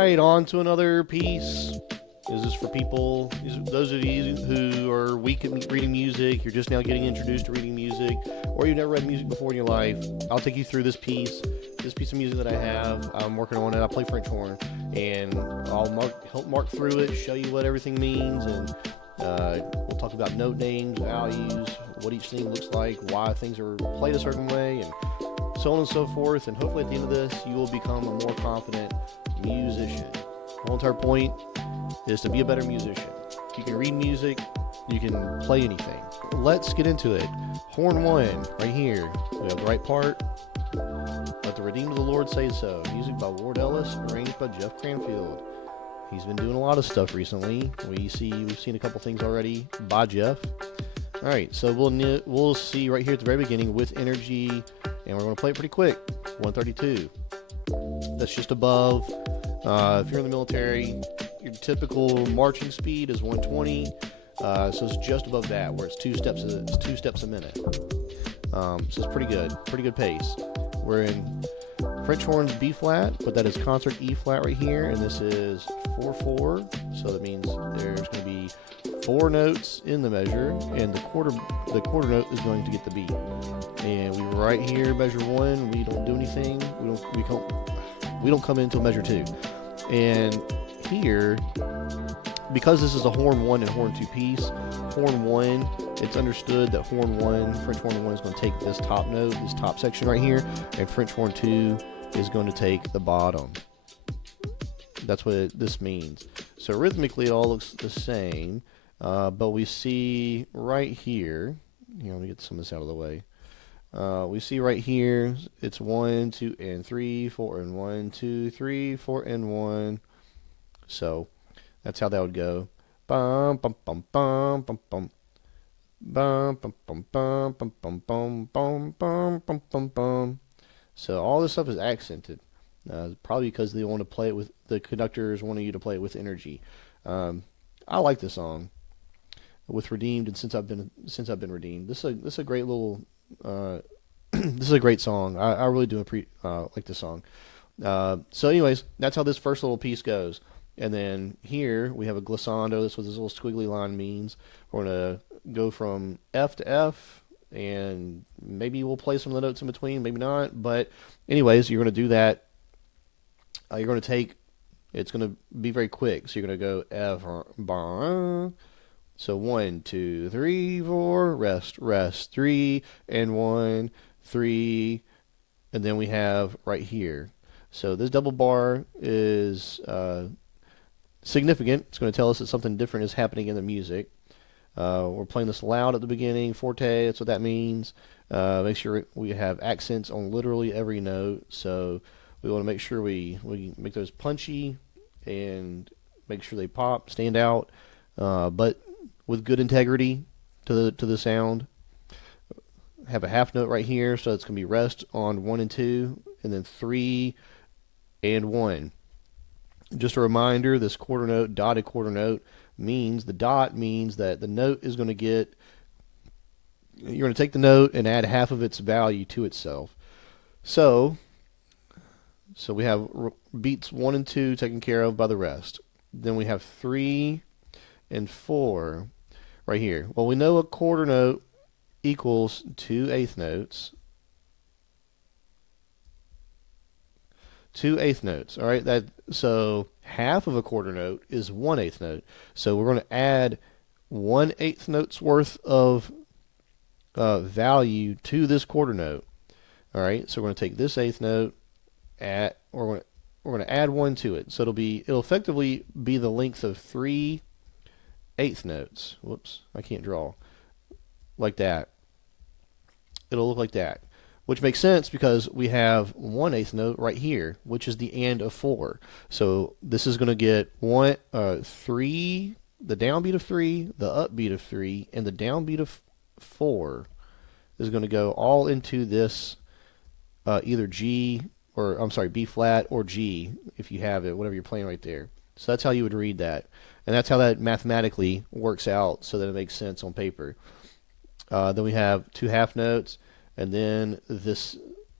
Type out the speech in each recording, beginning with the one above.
right, on to another piece. This is for people, those of you who are weak at reading music, you're just now getting introduced to reading music, or you've never read music before in your life. I'll take you through this piece of music that I have. I'm working on it. I play French horn, and I'll help mark through it, show you what everything means, and we'll talk about note names, values, what each thing looks like, why things are played a certain way, and so on and so forth. And hopefully at the end of this, you will become a more confident musician. The whole entire point is to be a better musician. If you can read music, you can play anything. Let's get into it. Horn 1, right here. We have the right part. Let the Redeemed of the Lord Say So. Music by Ward Ellis, arranged by Jeff Cranfill. He's been doing a lot of stuff recently. We've seen a couple things already by Jeff. All right, so we'll see right here at the very beginning with energy, and we're going to play it pretty quick. 132. That's just above. If you're in the military, your typical marching speed is 120. So it's just above that, where it's two steps a minute. So it's pretty good pace. We're in French horns B flat, but that is concert E flat right here, and this is 4/4. So that means there's going to be 4 notes in the measure, and the quarter note is going to get the beat. And we right here, measure 1. We don't do anything. We don't come into measure 2. And here, because this is a horn 1 and horn 2 piece, horn 1, it's understood that horn 1, French horn 1 is going to take this top note, this top section right here, and French horn 2 is going to take the bottom. That's what this means. So rhythmically it all looks the same, but we see right here, let me get some of this out of the way. We see right here, it's 1, 2, and 3, 4, and 1, 2, 3, 4, and 1. So that's how that would go. Bum bum bum bum bum bum. Bum bum bum bum bum bum bum bum bum bum bum bum. So all this stuff is accented. Probably because they want to play it with the conductors wanting you to play it with energy. I like this song with Redeemed, and since I've been redeemed, this is a great little. This is a great song. I really do like this song. So anyways, that's how this first little piece goes. And then here we have a glissando. That's what this little squiggly line means. We're going to go from F to F, and maybe we'll play some of the notes in between, maybe not. But anyways, you're going to do that. You're going to take, it's going to be very quick. So you're going to go F, bar. So 1, 2, 3, 4, rest, 3, and 1, 3, and then we have right here. So this double bar is significant. It's going to tell us that something different is happening in the music. We're playing this loud at the beginning, forte, that's what that means. Make sure we have accents on literally every note. So we want to make sure we make those punchy and make sure they pop, stand out, but with good integrity to the sound. Have a half note right here, so it's going to be rest on 1 and 2, and then 3 and 1. Just a reminder, this quarter note, dotted quarter note, means the dot means that the note is going to get, you're going to take the note and add half of its value to itself. So we have beats 1 and 2 taken care of by the rest. Then we have 3 and 4 right here. Well, we know a quarter note equals 2 eighth notes. 2 eighth notes. All right, so half of a quarter note is 1 eighth note. So we're going to add 1 eighth note's worth of value to this quarter note. All right, so we're going to take this eighth note, we're going to add 1 to it. So it'll effectively be the length of 3 eighth notes. Whoops, I can't draw like that. It'll look like that, which makes sense because we have 1 eighth note right here, which is the and of 4. So this is going to get 3, the downbeat of 3, the upbeat of 3, and the downbeat of 4 is going to go all into this either G, or I'm sorry, B flat or G if you have it, whatever you're playing right there. So that's how you would read that. And that's how that mathematically works out so that it makes sense on paper. Then we have 2 half notes, and then this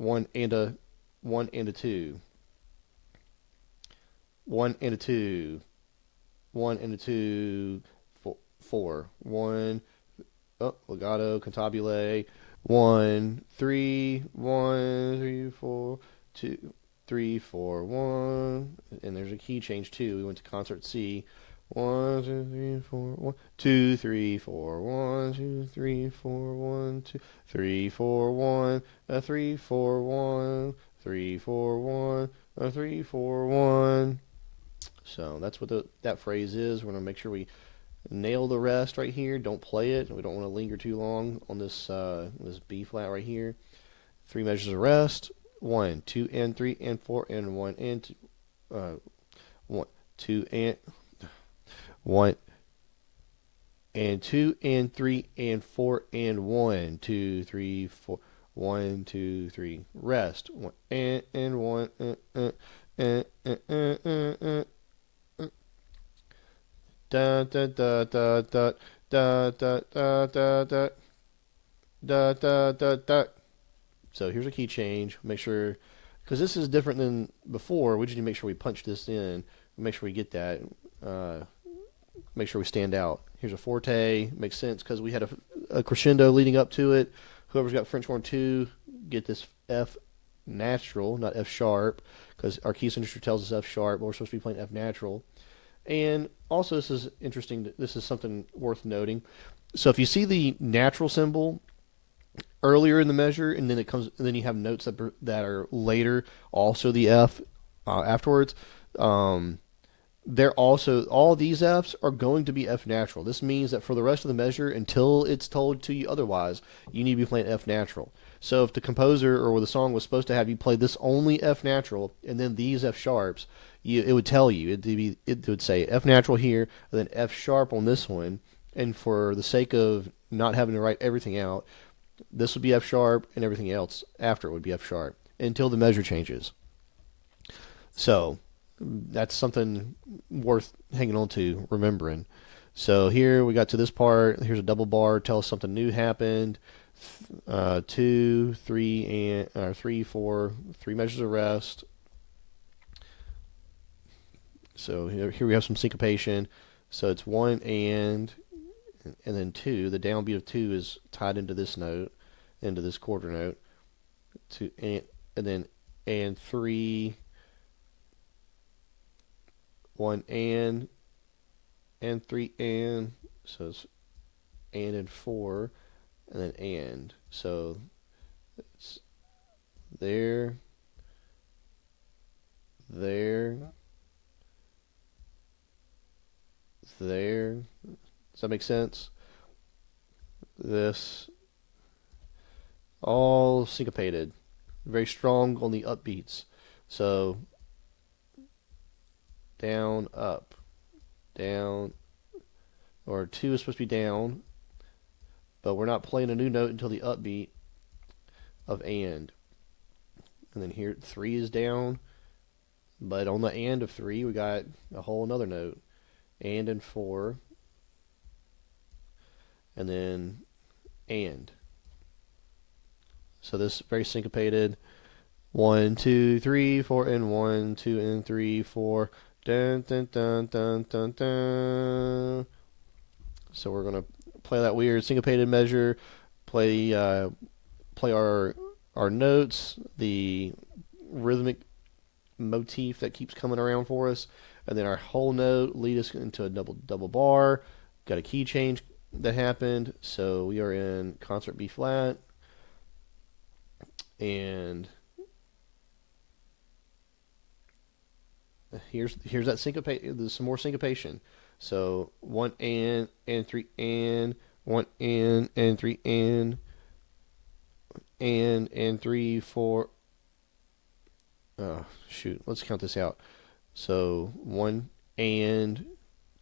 1 and a 1 and a 2. 1 and a 2. 1 and a 2. 4. 1. Oh, legato, cantabile. 1, 3, 1, 3, 4, 2, 3, 4, 1. And there's a key change too. We went to concert C. 1, 2, 3, 4, 1, 2, 3, 4, 1, 2, 3, 4, 1, 2, 3, 4, 1, 3, 4, 1, 3, 4, 1, 3, 4, 1. So that's what that phrase is. We're going to make sure we nail the rest right here. Don't play it. We don't want to linger too long on this B flat right here. 3 measures of rest. 1, 2, and 3, and 4, and 1, and 2. 1, 2, and 1, and 2, and 3, and 4, and 1, 2, 3, 4. 1, 2, 3. Rest. 1 and 1. Da da da da da da da da da da da da da da. So here's a key change. Make sure, because this is different than before. We just need to make sure we punch this in. Make sure we get that. Make sure we stand out. Here's a forte. Makes sense because we had a crescendo leading up to it. Whoever's got French horn 2, get this F natural, not F sharp, because our key signature tells us F sharp, but we're supposed to be playing F natural. And also, this is interesting. This is something worth noting. So if you see the natural symbol earlier in the measure, and then it comes, and then you have notes that are later, also the F afterwards. They're also, all these Fs are going to be F natural. This means that for the rest of the measure, until it's told to you otherwise, you need to be playing F natural. So if the composer or the song was supposed to have you play this only F natural and then these F sharps, it would tell you. It would say F natural here, and then F sharp on this one. And for the sake of not having to write everything out, this would be F sharp, and everything else after it would be F sharp until the measure changes. So that's something worth hanging on to, remembering. So here we got to this part. Here's a double bar. Tell us something new happened. 2, 3, and 3, 4. 3 measures of rest. So here we have some syncopation. So it's 1 and then 2. The downbeat of 2 is tied into this note, into this quarter note. 2 and then 3. 1 and 3 and. So it's and 4, and then and. So it's there. Does that make sense? This all syncopated, very strong on the upbeats. So down, up, down, or 2 is supposed to be down, but we're not playing a new note until the upbeat of and. And then here 3 is down, but on the and of 3 we got a whole another note, and 4, and then and. So this very syncopated. 1, 2, 3, 4, and 1, 2, and 3, 4. Dun, dun, dun, dun, dun, dun. So we're gonna play that weird syncopated measure. Play our notes, the rhythmic motif that keeps coming around for us, and then our whole note lead us into a double bar. Got a key change that happened, so we are in concert B flat, and here's that syncopation. There's some more syncopation. So 1 and 3 and 1 and 3 and 3, 4. Oh shoot, let's count this out. So 1 and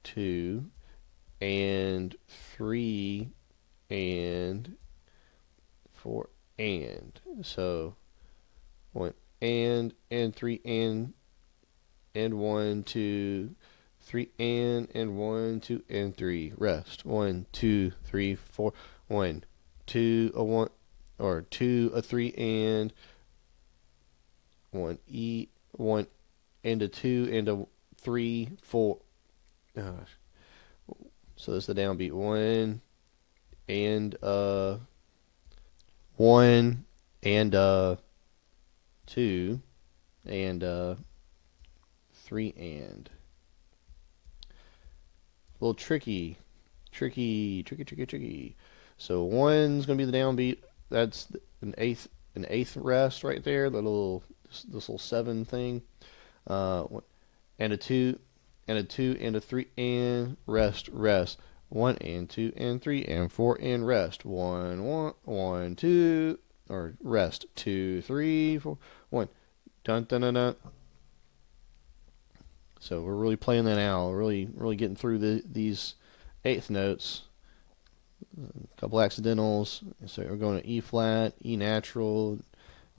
2 and 3 and 4 and. So 1 and 3 and 1, 2, 3 and 1, 2 and 3. Rest. 1, 2, 3, 4. 1, 2, a 1 or 2, a 3 and 1 E, 1 and a 2 and a 3, 4. So that's the downbeat. 1 and 1 and 2 and 3 and. A little tricky. So 1's gonna be the downbeat. That's an eighth rest right there. This little 7 thing. And a 2 and a 2 and a 3 and rest. 1 and 2 and 3 and 4 and rest. 1 1 1 2 or rest. 2 3 4 1. Dun dun dun dun. So we're really playing that out. Really getting through these eighth notes. A couple accidentals. So we're going to E flat, E natural,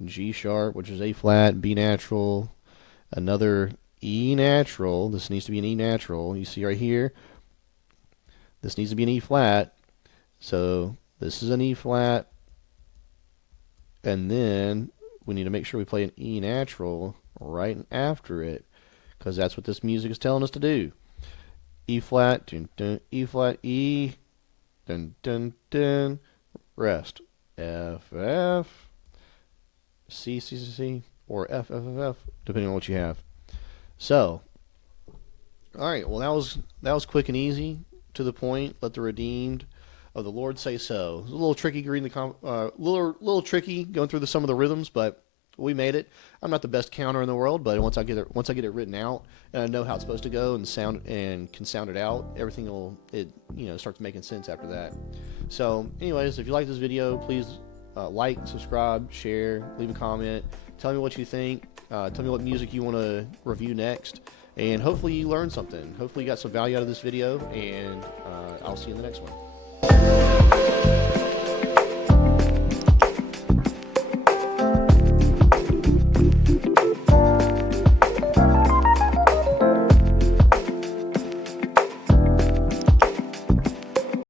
G sharp, which is A flat, B natural, another E natural. This needs to be an E natural. You see right here. This needs to be an E flat. So this is an E flat. And then we need to make sure we play an E natural right after it, because that's what this music is telling us to do. E flat, dun, dun, E flat, E, dun, dun, dun, rest. F, F, C, C, C, C, or F, F, F, F, depending on what you have. So, all right, well, that was quick and easy, to the point. Let the redeemed of the Lord say so. It was a little tricky reading the little tricky going through some of the rhythms, but we made it. I'm not the best counter in the world, but once I get it written out and I know how it's supposed to go and can sound it out, everything starts making sense after that. So, anyways, if you like this video, please like, subscribe, share, leave a comment. Tell me what you think. Tell me what music you want to review next, and hopefully you learned something. Hopefully you got some value out of this video, and I'll see you in the next one.